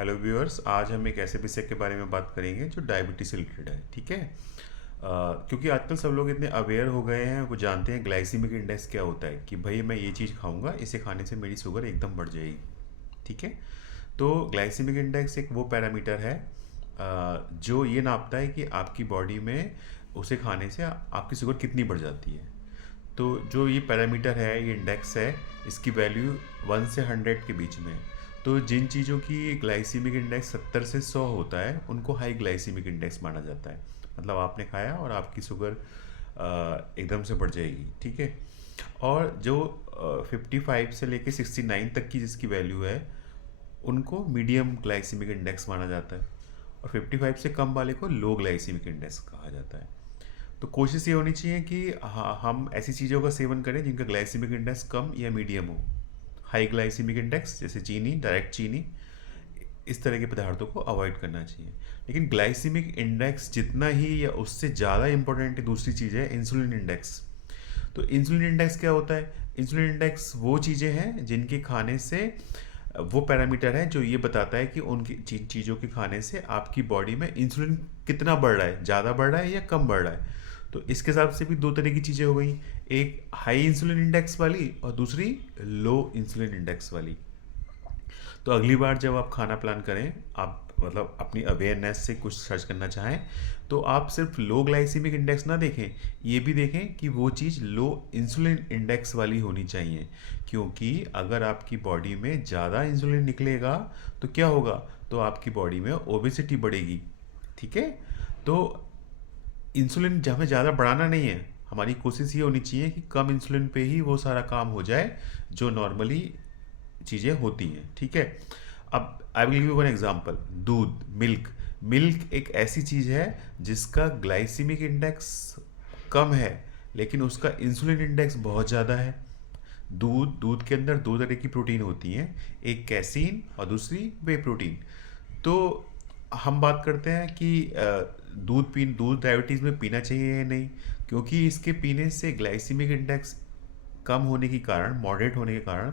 Hello viewers, आज हम एक ऐसे विषय के बारे में बात करेंगे जो डायबिटीज से रिलेटेड है। ठीक है। क्योंकि आजकल सब लोग इतने अवेयर हो गए हैं, वो जानते हैं ग्लाइसीमिक इंडेक्स क्या होता है कि भाई मैं ये चीज़ खाऊंगा, इसे खाने से मेरी शुगर एकदम बढ़ जाएगी। ठीक है। तो ग्लाइसीमिक इंडेक्स एक वो पैरामीटर है जो ये नापता है कि आपकी बॉडी में उसे खाने से आपकी शुगर कितनी बढ़ जाती है। तो जो ये पैरामीटर है, ये इंडेक्स है, इसकी वैल्यू 1 से 100 के बीच में है। तो जिन चीज़ों की ग्लाइसीमिक इंडेक्स 70 से 100 होता है उनको हाई ग्लाइसीमिक इंडेक्स माना जाता है। मतलब आपने खाया और आपकी शुगर एकदम से बढ़ जाएगी। ठीक है। और जो 55 से लेके 69 तक की जिसकी वैल्यू है उनको मीडियम ग्लाइसीमिक इंडेक्स माना जाता है, और 55 से कम वाले को लो ग्लाइसीमिक इंडेक्स कहा जाता है। तो कोशिश ये होनी चाहिए कि हम ऐसी चीज़ों का सेवन करें जिनका ग्लाइसीमिक इंडेक्स कम या मीडियम हो। हाई ग्लाइसीमिक इंडेक्स जैसे चीनी, डायरेक्ट चीनी, इस तरह के पदार्थों को अवॉइड करना चाहिए। लेकिन ग्लाइसीमिक इंडेक्स जितना ही या उससे ज़्यादा इंपॉर्टेंट दूसरी चीज़ है इंसुलिन इंडेक्स। तो इंसुलिन इंडेक्स क्या होता है? इंसुलिन इंडेक्स वो चीज़ें हैं जिनके खाने से, वो पैरामीटर है जो ये बताता है कि उनकी चीज़ों के खाने से आपकी बॉडी में इंसुलिन कितना बढ़ रहा है, ज़्यादा बढ़ रहा है या कम बढ़ रहा है। तो इसके हिसाब से भी दो तरह की चीज़ें हो गई, एक हाई इंसुलिन इंडेक्स वाली और दूसरी लो इंसुलिन इंडेक्स वाली। तो अगली बार जब आप खाना प्लान करें, आप मतलब अपनी अवेयरनेस से कुछ सर्च करना चाहें, तो आप सिर्फ लो ग्लाइसीमिक इंडेक्स ना देखें, ये भी देखें कि वो चीज़ लो इंसुलिन इंडेक्स वाली होनी चाहिए। क्योंकि अगर आपकी बॉडी में ज़्यादा इंसुलिन निकलेगा तो क्या होगा? तो आपकी बॉडी में ओबेसिटी बढ़ेगी। ठीक है। तो इंसुलिन हमें ज़्यादा बढ़ाना नहीं है, हमारी कोशिश ये होनी चाहिए कि कम इंसुलिन पे ही वो सारा काम हो जाए जो नॉर्मली चीज़ें होती हैं। ठीक है। अब I will give you one example. दूध, मिल्क। मिल्क एक ऐसी चीज़ है जिसका ग्लाइसीमिक इंडेक्स कम है, लेकिन उसका इंसुलिन इंडेक्स बहुत ज़्यादा है। दूध के अंदर दो तरह की प्रोटीन होती हैं, एक कैसीन और दूसरी वे प्रोटीन। तो हम बात करते हैं कि दूध डायबिटीज़ में पीना चाहिए या नहीं, क्योंकि इसके पीने से ग्लाइसीमिक इंडेक्स कम होने के कारण, मॉडरेट होने के कारण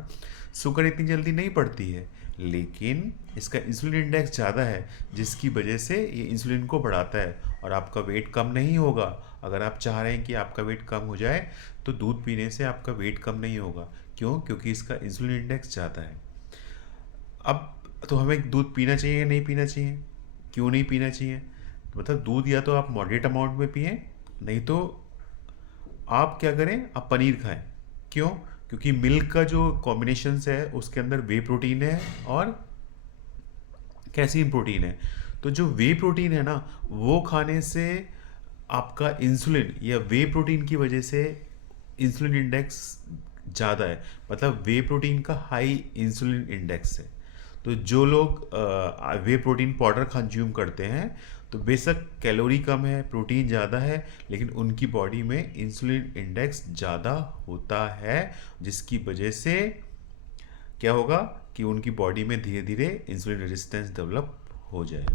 शुगर इतनी जल्दी नहीं बढ़ती है। लेकिन इसका इंसुलिन इंडेक्स ज़्यादा है, जिसकी वजह से ये इंसुलिन को बढ़ाता है और आपका वेट कम नहीं होगा। अगर आप चाह रहे हैं कि आपका वेट कम हो जाए तो दूध पीने से आपका वेट कम नहीं होगा। क्यों? क्योंकि इसका इंसुलिन इंडेक्स ज़्यादा है। अब तो हमें दूध पीना चाहिए या नहीं पीना चाहिए? क्यों नहीं पीना चाहिए? मतलब दूध या तो आप मॉडरेट अमाउंट में पिएं, नहीं तो आप क्या करें, आप पनीर खाएं। क्यों? क्योंकि मिल्क का जो कॉम्बिनेशंस है उसके अंदर वे प्रोटीन है और कैसीन प्रोटीन है। तो जो वे प्रोटीन है ना, वो खाने से आपका इंसुलिन या वे प्रोटीन की वजह से इंसुलिन इंडेक्स ज़्यादा है। मतलब वे प्रोटीन का हाई इंसुलिन इंडेक्स है। तो जो लोग वे प्रोटीन पाउडर कंज्यूम करते हैं, तो बेशक कैलोरी कम है, प्रोटीन ज़्यादा है, लेकिन उनकी बॉडी में इंसुलिन इंडेक्स ज़्यादा होता है, जिसकी वजह से क्या होगा कि उनकी बॉडी में धीरे धीरे इंसुलिन रेजिस्टेंस डेवलप हो जाए।